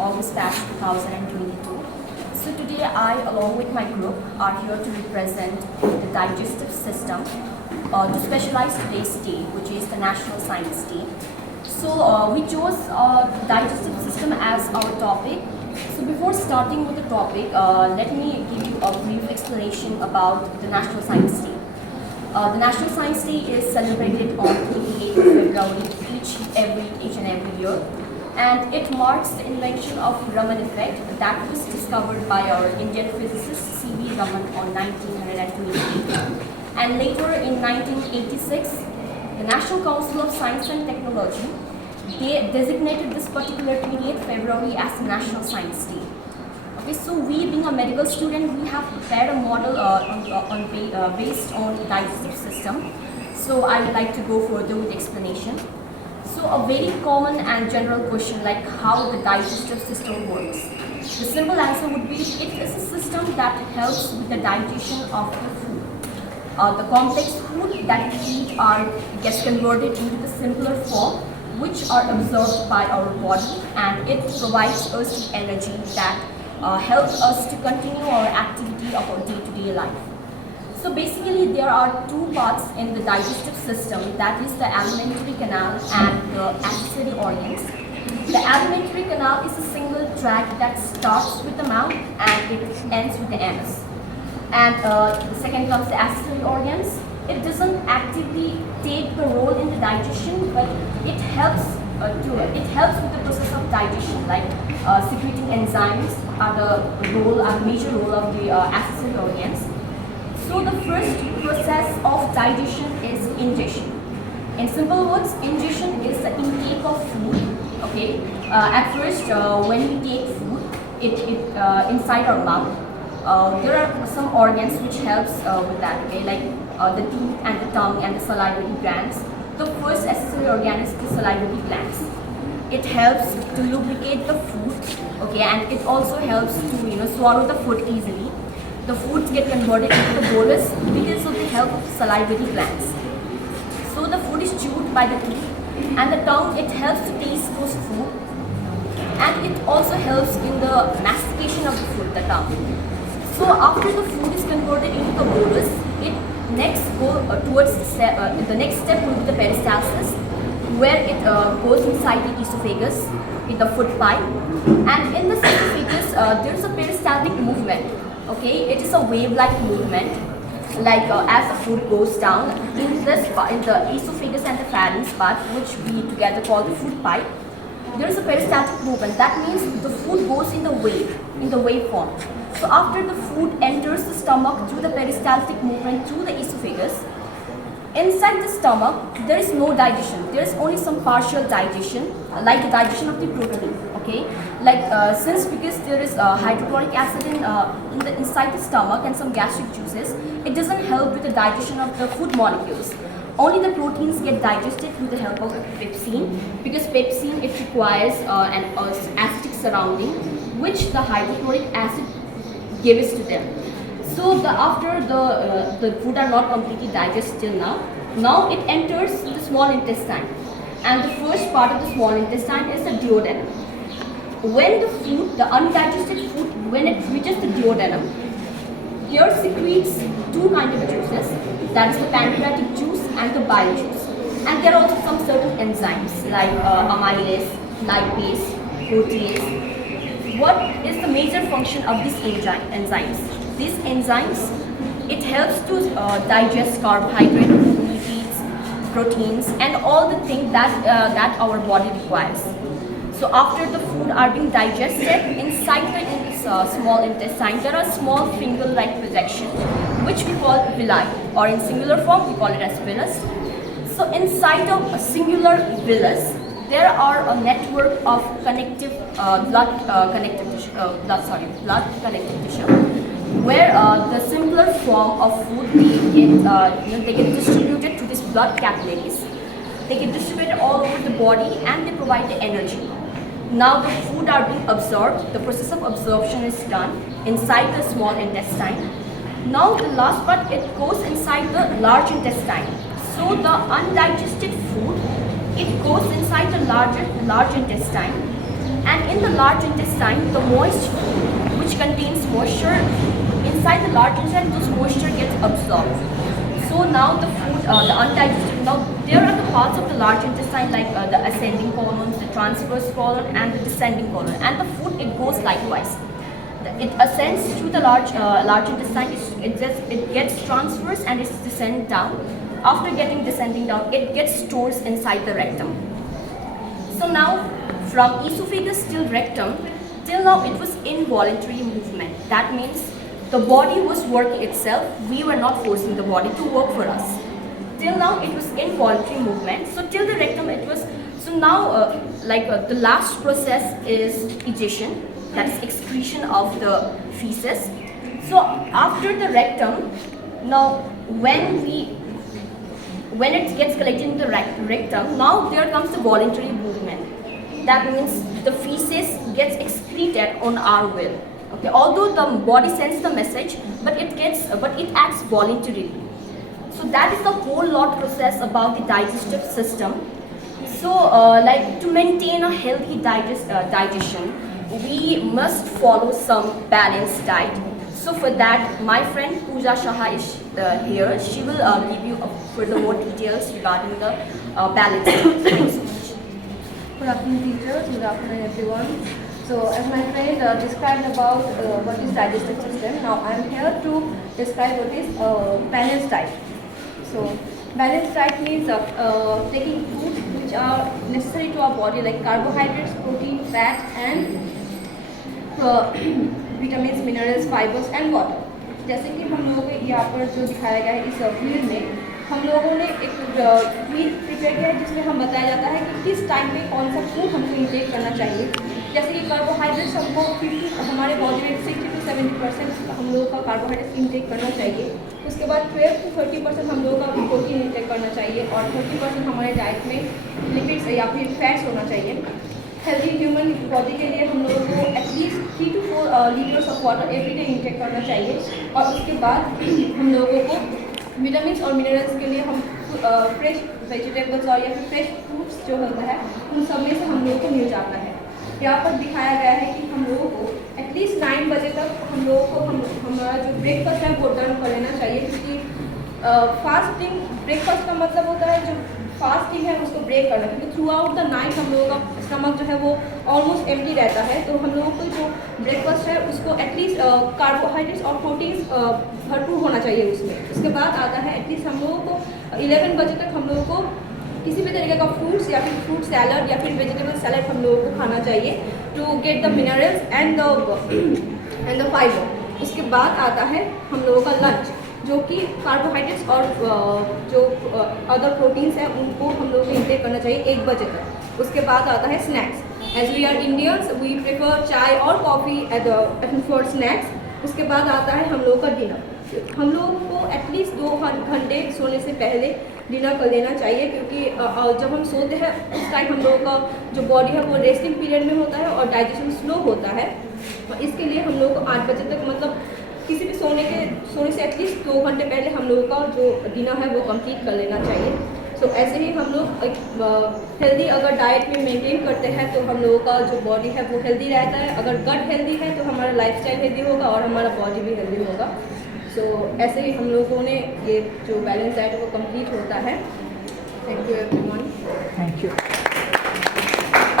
August batch 2022. So today I, along with my group, are here to represent the digestive system to specialize today's day, which is the National Science Day. So we chose digestive system as our topic. So before starting with the topic, let me give you a brief explanation about the National Science Day. The National Science Day is celebrated on 28th February each and every year, and it marks the invention of Raman effect that was discovered by our Indian physicist C.V. Raman on 1928. And later in 1986, the National Council of Science and Technology, they designated this particular 28th February as National Science Day. Okay, so we, being a medical student, we have prepared a model based on the digestive system. So I would like to go further with the explanation. So a very common and general question like how the digestive system works. The simple answer would be it is a system that helps with the digestion of the food. The complex food that we eat gets converted into the simpler form, which are absorbed by our body, and it provides us with energy that helps us to continue our activity of our day-to-day life. So basically there are two parts in the digestive system, that is the alimentary canal and the accessory organs. The alimentary canal is a single tract that starts with the mouth and it ends with the anus. And the second comes the accessory organs. It doesn't actively take the role in the digestion, but it helps with the process of digestion, like secreting enzymes are the major role of the accessory organs. So the first process of digestion is ingestion. In simple words, ingestion is the intake of food. Okay, at first when we take food, inside our mouth, there are some organs which helps with that. Okay, like the teeth and the tongue and the salivary glands. The first accessory organ is the salivary glands. It helps to lubricate the food. Okay, and it also helps to swallow the food easily. The foods get converted into the bolus because of the help of salivary glands. So the food is chewed by the teeth, and the tongue, it helps to taste those food, and it also helps in the mastication of the food, the tongue. So after the food is converted into the bolus, it next goes towards the next step will be the peristalsis, where it goes inside the esophagus with the food pipe, and in the esophagus there is a peristaltic movement. Okay, it is a wave-like movement, like as the food goes down in the esophagus and the pharynx part, which we together call the food pipe. There is a peristaltic movement. That means the food goes in the wave form. So after the food enters the stomach through the peristaltic movement through the esophagus, inside the stomach there is no digestion. There is only some partial digestion, like the digestion of the protein. Okay, like because there is hydrochloric acid inside the stomach and some gastric juices, it doesn't help with the digestion of the food molecules. Only the proteins get digested with the help of pepsin, because pepsin, it requires an acidic surrounding, which the hydrochloric acid gives to them. So after the food are not completely digested till now it enters the small intestine, and the first part of the small intestine is the duodenum. When the food, the undigested food, when it reaches the duodenum, here secretes two kinds of juices, that is the pancreatic juice and the bile juice. And there are also some certain enzymes like amylase, lipase, protease. What is the major function of these enzymes? These enzymes, it helps to digest carbohydrates, lipids, proteins, and all the things that our body requires. So after the food are being digested, inside the small intestine, there are small finger-like projections, which we call villi, or in singular form, we call it as villus. So inside of a singular villus, there are a network of connective blood connective tissue, where the simpler form of food they get distributed to these blood capillaries. They get distributed all over the body, and they provide the energy. Now the food are being absorbed. The process of absorption is done inside the small intestine. Now the last part, it goes inside the large intestine. So the undigested food, it goes inside the large intestine, And in the large intestine, the moist food, which contains moisture, inside the large intestine, this moisture gets absorbed. So now the food, the undigested, now there are the parts of the large intestine like the ascending colon, the transverse colon, and the descending colon. And the food, it goes likewise. It ascends through the large intestine, it gets transverse and it descends down. After getting descending down, it gets stored inside the rectum. So now, from esophagus till rectum, till now it was involuntary movement. That means the body was working itself. We were not forcing the body to work for us. Till now it was involuntary movement. So till the rectum it was. So now, the last process is egestion. That is excretion of the feces. So after the rectum, now when it gets collected in the rectum, now there comes the voluntary movement. That means the feces gets excreted on our will. Okay, although the body sends the message, but it acts voluntarily. So that is the whole lot process about the digestive system. So to maintain a healthy digestion, we must follow some balanced diet. So for that, my friend 𝐒𝐢𝐫 is here. She will give you further more details regarding the balanced diet. Thank you so much. Good afternoon, teachers. Good afternoon, everyone. So as my friend described about what is digestive system, now I am here to describe what is balanced diet. So balanced diet means taking food which are necessary to our body like carbohydrates, protein, fat, and vitamins, minerals, fibres and water. जैसे कि हम लोगों को यहाँ पर जो दिखाया गया है इस व्हील में, हम लोगों ने एक व्हील प्रिपेयर किया है जिसमें हम बताया जाता है कि किस टाइम पे कौन सा फूड हमको इंटेक करना चाहिए। जैसे कि कार्बोहाइड्रेट्स हमको 50 हमारे बॉडी में 60 to 70% हम लोगों का कार्बोहाइड्रेट्स इंटेक करना चाहिए। उसके बाद 12 to 30% हम लोगों का प्रोटीन इंटेक करना चाहिए और 30% हमारे डाइट में लिपिड्स या फिर फैट्स होना चाहिए। हेल्दी ह्यूमन बॉडी के लिए हम लोगों को at least 3 to 4 litres of water every day intake करना चाहिए। और उसके बाद हम लोगों को विटामिन्स और मिनरल्स के लिए हम फ्रेश वेजिटेबल्स और या फिर फ्रेश फ्रूट्स जो होता है उन सब में से हम लोगों को मिल जाता है। यहाँ पर दिखाया गया है कि हम लोगों को एटलीस्ट 9 बजे तक हम लोगों को हमारा जो ब्रेकफास्ट है वो डन कर लेना चाहिए, क्योंकि फास्टिंग ब्रेकफास्ट का मतलब होता है जो फास्टिंग है उसको ब्रेक करना, क्योंकि थ्रू आउट द नाइट हम लोगों का स्टमक जो है वो ऑलमोस्ट एम्प्टी रहता है। तो हम लोगों को जो ब्रेकफास्ट है उसको एटलीस्ट कार्बोहाइड्रेट्स और प्रोटीन्स भरपूर होना चाहिए उसमें। उसके बाद आता है एटलीस्ट हम लोगों को 11 बजे तक हम लोगों को किसी भी तरीके का फ्रूट्स या फिर फ्रूट सैलड या फिर वेजिटेबल सैलड हम लोगों को खाना चाहिए to get the minerals and the fibre. उसके बाद आता है हम लोगों का लंच, जो कि कार्बोहाइड्रेट्स और जो अदर प्रोटीन्स हैं उनको हम लोगों को इंटेक करना चाहिए 1 बजे तक। उसके बाद आता है snacks. As we are Indians we prefer chai और कॉफ़ी फॉर स्नैक्स। उसके बाद आता है हम लोगों का डिनर। हम लोगों को एटलीस्ट 2 घंटे सोने से पहले डिनर कर लेना चाहिए, क्योंकि जब हम सोते हैं उस टाइम हम लोगों का जो बॉडी है वो रेस्टिंग पीरियड में होता है और डाइजेशन स्लो होता है। इसके लिए हम लोगों को 8 बजे तक मतलब किसी भी सोने से एटलीस्ट 2 घंटे पहले हम लोगों का जो डिनर है वो कंप्लीट कर लेना चाहिए। सो ऐसे ही हम लोग हेल्दी अगर डाइट में मेंटेन करते हैं तो हम लोगों का जो बॉडी है वो हेल्दी रहता है। अगर गट हेल्दी है तो हमारा लाइफस्टाइल हेल्दी होगा और हमारा बॉडी भी हेल्दी होगा। सो ऐसे ही हम लोगों ने ये जो बैलेंस डाइट वो कंप्लीट होता है। Thank you everyone. Thank you.